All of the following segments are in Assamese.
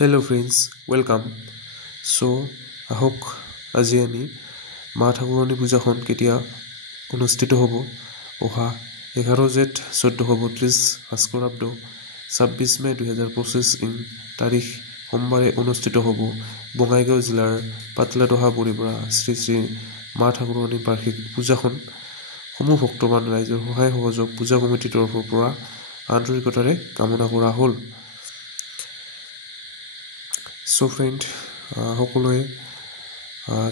Hello friends, welcome. So, আহক আজি আমি মা ঠাকুৰণী পূজাখন কেতিয়া অনুষ্ঠিত হ'ব অহা 11 জেঠ 1432 ভাস্কৰাব্দ 26 মে 2025 তাৰিখ সোমবাৰে অনুষ্ঠিত হ'ব বঙাইগাঁও জিলাৰ পাতলাদহা পৰিপৰা শ্ৰী শ্ৰী মা ঠাকুৰণী বাৰ্ষিক পূজাখন সমূহ ভক্তবান ৰাইজৰ সহায় সহযোগ পূজা কমিটিৰ তৰফৰ পৰা আন্তৰিকতাৰে কামনা কৰা হ'ল। So friend, সকলোৱে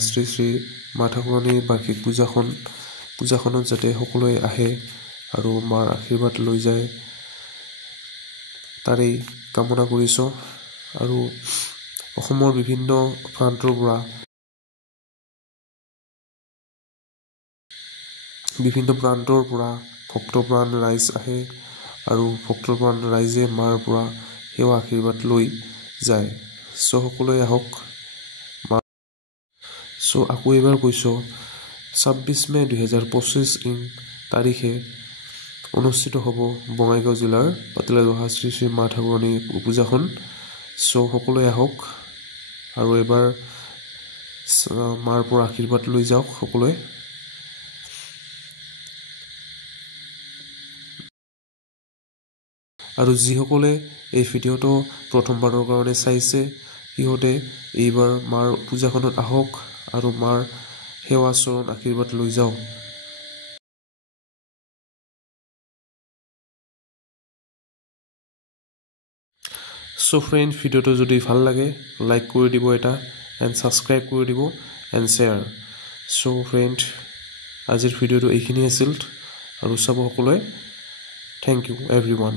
শ্ৰী শ্ৰী মা ঠাকুৰণীৰ বাৰ্ষিক পূজাখনত যাতে সকলোৱে আহে আৰু মাৰ আশীৰ্বাদ লৈ যায় তাৰেই কামনা কৰিছোঁ। আৰু অসমৰ বিভিন্ন প্ৰান্তৰ পৰা ভক্তপ্ৰাণ ৰাইজ আহে আৰু ভক্তপ্ৰাণ ৰাইজে মাৰ পৰা সেৱা আশীৰ্বাদ লৈ যায়। চ' সকলোৱে আহক। চ' আকৌ এবাৰ কৈছোঁ 26 মে 2025 তাৰিখে অনুষ্ঠিত হ'ব বঙাইগাঁও জিলাৰ পাতলাদহা শ্ৰী শ্ৰী মা ঠাকুৰণী পূজাখন। চ' সকলোৱে আহক আৰু এবাৰ মাৰ পৰা আশীৰ্বাদ লৈ যাওক সকলোৱে। আৰু যিসকলে এই ভিডিঅ'টো প্ৰথমবাৰৰ কাৰণে চাইছে সিহঁতে এইবাৰ মাৰ পূজাখনত আহক আৰু মাৰ সেৱা চৰণ আশীৰ্বাদ লৈ যাওক। চ' ফ্ৰেণ্ড, ভিডিঅ'টো যদি ভাল লাগে লাইক কৰি দিব এটা এণ্ড ছাবস্ক্ৰাইব কৰি দিব এণ্ড শ্বেয়াৰ। চ' ফ্ৰেণ্ড, আজিৰ ভিডিঅ'টো এইখিনি আছিল আৰু চাব সকলোৱে। Thank you everyone.